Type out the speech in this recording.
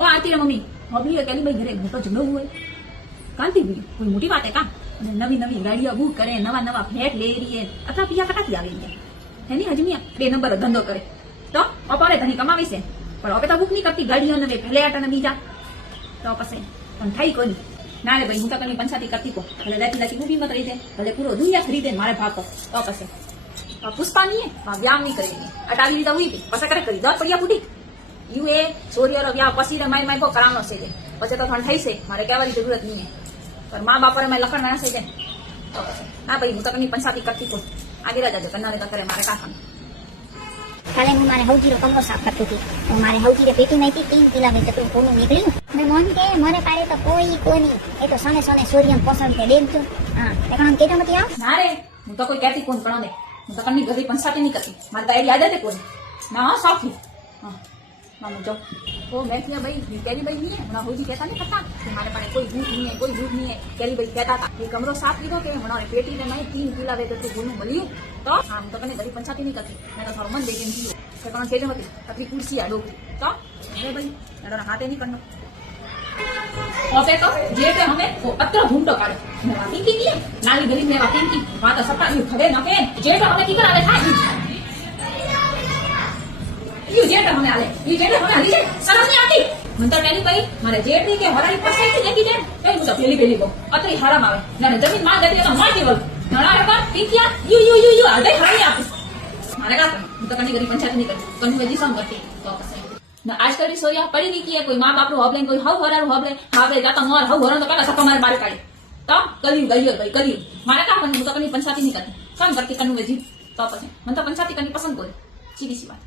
ओ आती रे mummy humbly है केली भाई घरे मोटो झगड़ो हुए कांति हुई कोई मोटी बात है का नवी नवी गाड़ियां बुक करे नवा नवा फ्लेट ले रही है अथा पिया कटाती आवी है एनी हजमिया 2 नंबर धंधो करे तो अपारे धनी कमावी से पण હવે તો બુક નહીં કરતી ગાડીઓ ને ફ્લેટ અને બીજા તો પછી પણ થઈ કોઈ ના રે ભાઈ હું તો કની પંચાયતી કરતી કો ભલે લેતી લેતી ઊભી મત રહી દે ભલે પૂરો દુનિયા ખરીદે મારે ભાગ તો પછી પુષ્પા નહીં વ્યામ નહીં કરેલી અટાવી લીધા હુઈ પછી કરે કરી દસ પડિયા ફૂટી યુ એ સોરિયરો વ્યાહ પછી રે માય માય કો કરાવનો છે જે પછી તો થોડ થઈ છે મારે કહેવાની જરૂરત નહીં પણ મા બાપરે મેં લખણ ના છે જે ના ભાઈ હું તો કની પંચાયતી કરતી કો આગે રાજા કન્નારે તો કરે મારે કાફન કાલે હું મારે હવજીરો કમરો સાફ કરતી હતી તો મારે હવજીરે પેટીમાંથી 3 કિલા વેચતું કોનું નીકળ્યું મેં મન કે મારે પાડે તો કોઈ કોની એ તો સને સને સૂર્યમ પસંદ કે દેમ છું હા એકણ કેતો મતી આવ ના રે હું તો કોઈ કહેતી કોણ પણ દે હું તો કની ઘરે પંચાયતી નહીં કરતી મારે તો યાદ હતી કોણ ના સાફી હા મામો જો ઓ મેં કે ભાઈ કેરી ભાઈ નહીં હમણાં હોજી કહેતા નહીં કરતા કે મારે પાસે કોઈ ભૂખ નહીં है કોઈ ભૂખ नहीं है કેરી ભાઈ કહેતા હતા એ કમરો સાફ લીધો કે હમણાં પેટી ને મેં 3 કિલા વેચતું કોનું મળ્યું તો આમ તો કને ઘરે પંચાયતી નહીં કરતી મેં તો થોડું મન દેખીને જીવો કે પણ કેજો હતી તકલી કુર્સી આડો તો अरे भाई एडो हाथे नहीं करना ओते तो जे ते हमें वो अत्र घूमटो काढे मैं वाती की नहीं नाली गली में वाती की बात सपा यू खड़े न के जे तो हमें की कराले था यू जे तो हमें आले ये जे तो हमें आली जाए समझ नहीं आती मन तो मेरी भाई मारे जेठ की के हराई पासे की लेकी जाए कई मुझे पेली पेली को अत्री हराम आवे ना जमीन मार देती तो मार देवल नड़ा का पीकिया यू आधे हराई आप मारे का હું તો કની ઘરે પંચાયત નહીં કરતી કની વેજી સમ કરતી તો પછી ना आजकल भी सोया पढ़ी लिखी है कोई माँ बाप हब लेन कोई हव हरारू हब ले हावे जाता मोर हव हरण तो कला सका मारे बारे काढे तो कलियुग गयो भाई कलियुग मारे का पण હું તો કની પંચાયતી નહીં કરતી કામ કરતી કનું વેજી તો પછી મને તો પંચાયતી કની પસંદ કરે સીધી सी बात।